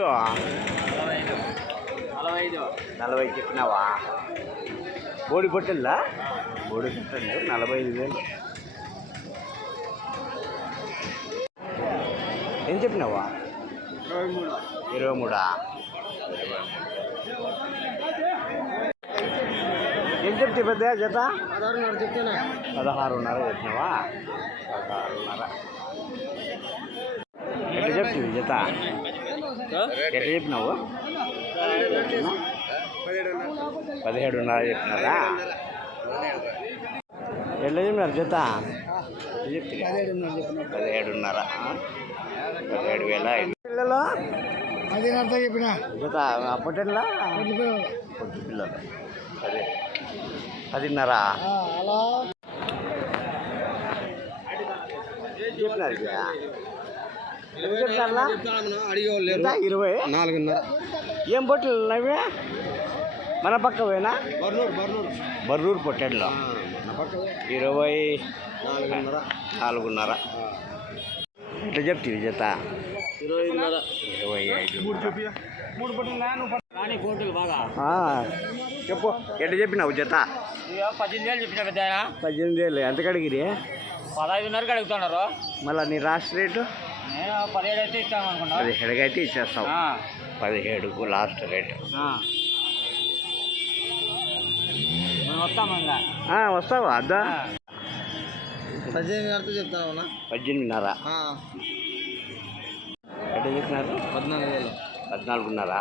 Rate 40 చెప్పినావా? బోడి పొట్టెల్లా? బోడి పొట్టెళ్ళు 45,000. ఏం చెప్పినావా? 23. ఏం చెప్తే పెద్ద జత? 16.5 చెప్తానా? 16.5 చెప్పినావా? 16.5 ఎట్లా చెప్తుంది జత? ఎట్లా చెప్పినావు? 17.5 చెప్పినారా? ఎట్లా చెప్పినారు జత? 17.5. 17,000 పిల్లలు 10.5 చెప్పిన జత. పొట్టెళ్ళ పొట్టు పిల్లలు అదే 10.5 చెప్పినారు. 24.5. ఏం పొట్టెలు ఉన్నవి? మన పక్క పోయినా బర్రూరు పొట్టెళ్ళు 24.5. ఎట్లా చెప్ತೀವಿ జత? 25. చెప్పు ఎట్లా చెప్పినావు జత? 18,000 చెప్పిన పెద్ద. 18,000 ఎంత కడిగిరి? 15.5 అడుగుతున్నారు. మళ్ళీ నీ రాష్ట్ర రేటు? 17 అయితే ఇస్తాం అనుకున్నా. 17 అయితే ఇచ్చేస్తావు. 17కు లాస్ట్ రేటు. వస్తావా? అద్దా 18.5 చెప్తాను. 18.5. ఎట్లా చెప్పినారు? 14,000. 14.5.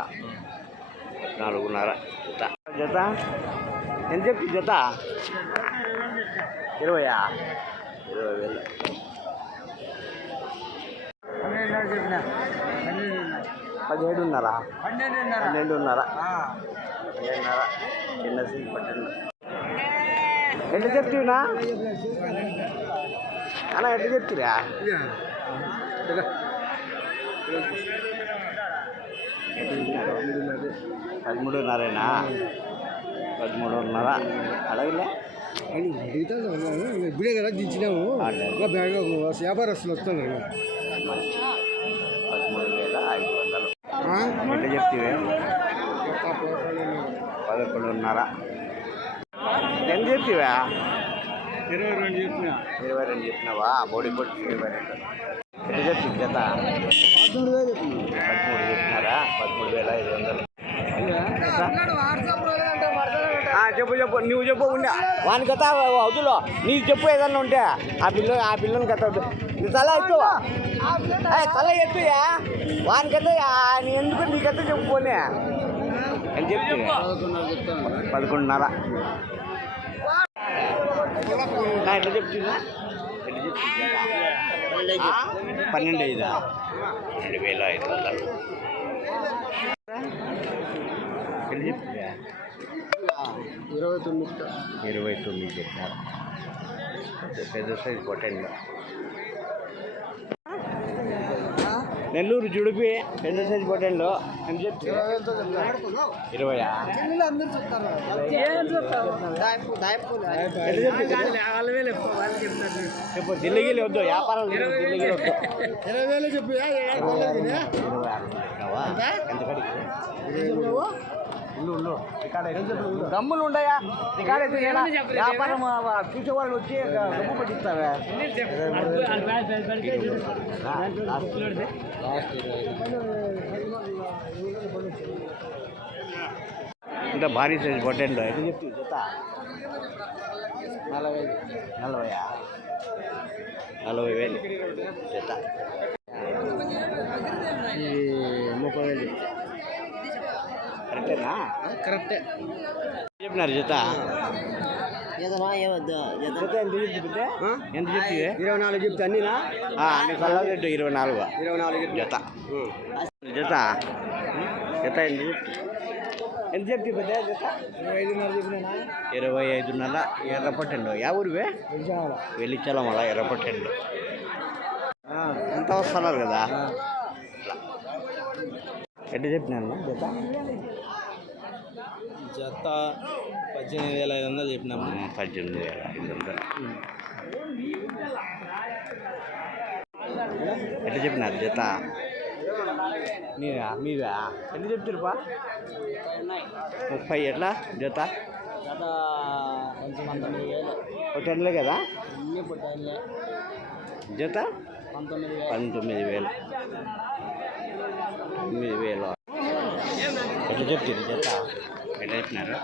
14.5 జత. జత ఎంత చెప్పి జత? 20,000. 20,000. 12.5 చెప్పిన. 17.5. 12.5. 12.5 చిన్న సీన్ పట్టండి. ఎట్లా చెప్తున్నా అన్న? ఎట్లా చెప్తురా? 13.5. 13.5 అడగలే? ఇప్పుడే కదా దించినాము. వ్యాపారస్తులు వస్తున్నారు. 13,500. ఎట్లా చెప్తే? 11.5. ఎంత చెప్తివా? 22 చెప్పిన. 22 చెప్పినావా? బోడి పొట్టి 22. ఎట్లా చెప్తుంది జత? 13,000 చెప్పినారా? 13,500. చెప్పు నువ్వు చెప్పు. ఉండే వాని కథ వద్దులో నీకు చెప్పు. ఏదన్నా ఉంటే ఆ పిల్లని కథ వద్దు. నీ తల ఎత్తు. తల ఎత్తుయా వాని కథ. నీ ఎందుకు నీ కథ చెప్పుకోనే అని చెప్తే 11.5. ఎట్లా చెప్తున్నా? 12,500. 12,500. ఎట్లా చెప్తుందా? 29 చెప్పారు. పెద్ద సైజు పొట్టెళ్ళు. నెల్లూరు జుడిపి పెద్ద సైజు పొట్టెళ్ళు అని చెప్తే 20. చెప్పు. దిల్లిగిలి వద్దు. వ్యాపారం దిల్లిగిలి వద్దు. 20,000 చెప్పు. ఎంత కడిగి గమ్ములు ఉండయా? రికార్డ్ వ్యాపారం చూసేవాళ్ళు వచ్చి గమ్ము పట్టిస్తావా? ఇంత భారీ సైజు పొట్టేంటో ఎట్లా చెప్తుంది జత? 40,000 జత. 30,000 కరెక్టేనా? కరెక్టే చెప్పినారు జత. జత ఎంత చెప్తే? ఎంత చెప్తే? 24 చెప్తే అన్నీనా? అన్ని కల్లా రేటు 24 జత. జత ఎంత చెప్తే పెద్ద జత? 25.5 చెప్పినా. 25.5 ఎర్రపట్టెండు. యా ఊరివే? వెలిచలం. అలా ఎర్రపట్టెండు అంతా వస్తున్నారు కదా. ఎట్లా చెప్పినాను జత? జత 18,500 చెప్పినాము. 18,500. ఎట్లా చెప్పినారు జత? మీదా ఎంత చెప్తారుపా 30 ఎట్లా జత పొట్టెన్లే కదా జత 19,000 9,000 ఎట్లా చెప్తారు జత ఎట్లా చెప్పినారు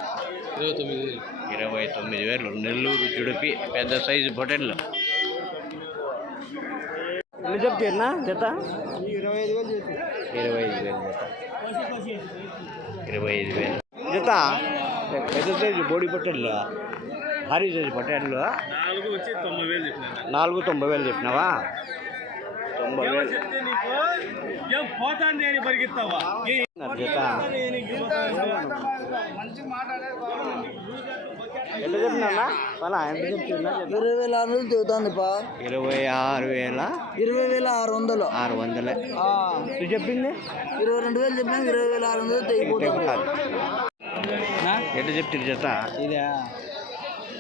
29,000 నెల్లూరు జుడిపి పెద్ద సైజు పొటెన్లు ఎట్లా చెప్తారునా జత 25,000 జత పెద్ద సైజు బోడి పొట్టెళ్ళు భారీ సైజు పొట్టెళ్ళు 4,90,000 చెప్పినావా 90,000 జత ఎంత చెప్పినా పలా ఎంత చెప్తున్నా 20,600 చెబుతాంది 26,000 20,600 600 నువ్వు చెప్పింది 22,000 చెప్పినా 20,600 తెగిపోతుంది ఎట్లా చెప్తారు జత ఇదే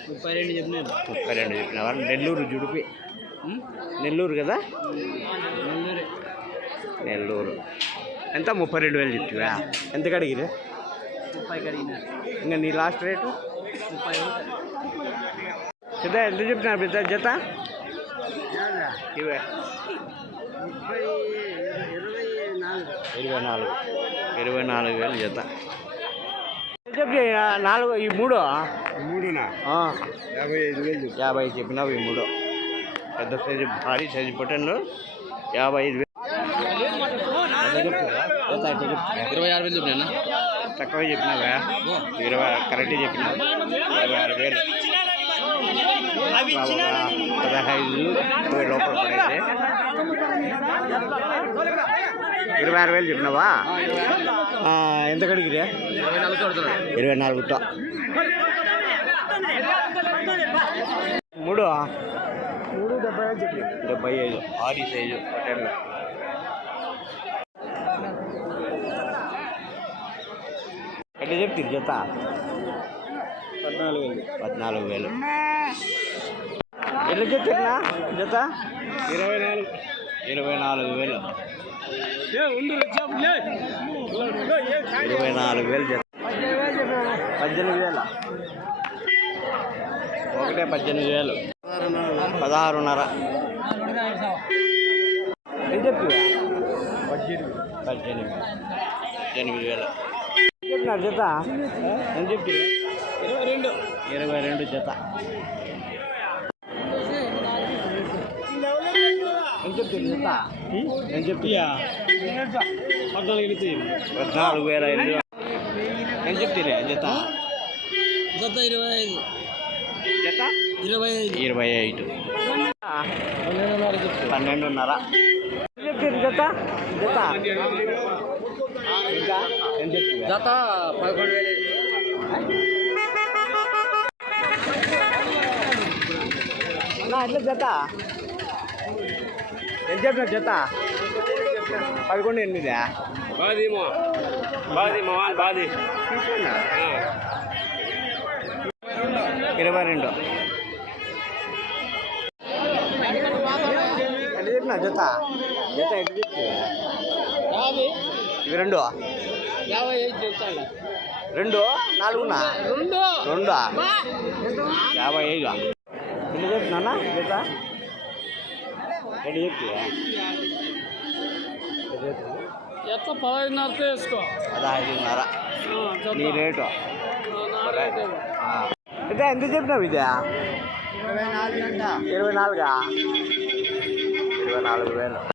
32 చెప్పినాను 32 చెప్పినావా నెల్లూరు జుడిపి నెల్లూరు కదా నెల్లూరు ఎంత 32,000 చెప్తావా ఎంత కడిగిరే 30 అడిగినా ఇంకా నీ లాస్ట్ రేటు 30 జత ఎంత చెప్తున్నారు పెద్ద జత ఇవే 24,000 జత చెప్పి 4 ఈ 3 55 చెప్పినావు ఈ 3 పెద్ద సైజు భారీ సైజు పొట్టెన్లు 55,000 26,000 చెప్పినా తక్కువ చెప్పినావా 20 కరెక్ట్గా చెప్పినావు 26,000 15 లోపల పడేది 26,000 చెప్పినావా ఎంత కడిగిరే 24తో 3 75 భారీ సైజు పొట్టెన్లు ఎట్లా చెప్తారు జత 14,000 ఎట్లా చెప్తారా జత 24,000 24,000 జత 18,000 ఒకటే 18,000 16,500 ఏం చెప్తావా 18,000 చెప్పినారు జత ఎంత చెప్తారు 22 జత ఎంత చెప్తారు జత ఎంత చెప్తా 14,000 ఎంత చెప్తారా జత జత 25 జత 25 25 12,500 చెప్తారు జత జత ఇంకా ఎంత చెప్తారు జత 11,000 ఎట్లా జత ఎంత చెప్పిన జత 11,800 22 ఎట్లా చెప్పిన జత జత ఎట్లా చెప్తా ఇవి 2 2 4 2 55 ఎట్లా చెప్తున్నా జత ఎట్లా చెప్తా ఎట్లా 15,500 వేసుకో 15,500 నీ రేటు అయితే ఎంత చెప్పినావు ఇదే 24,000